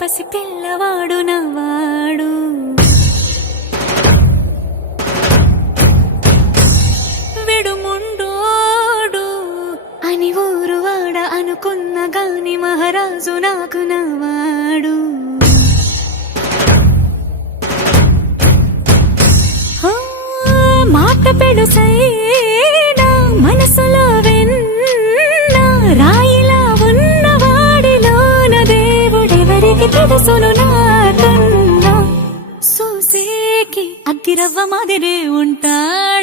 పసి పిల్లవాడు నవ్వాడు. విడుముండోడు అని ఊరువాడ అనుకున్న గాని మహారాజు నాకు నవ్వాడు. మాట పెడుసైనా మనసులో వెన్న రాయిలా ఉన్నవాడిలోన దేవుడెవరికి తెలుసును నాకన్నా. సూసేకి అగ్గిరవ్వ మాదిరే ఉంటాడు.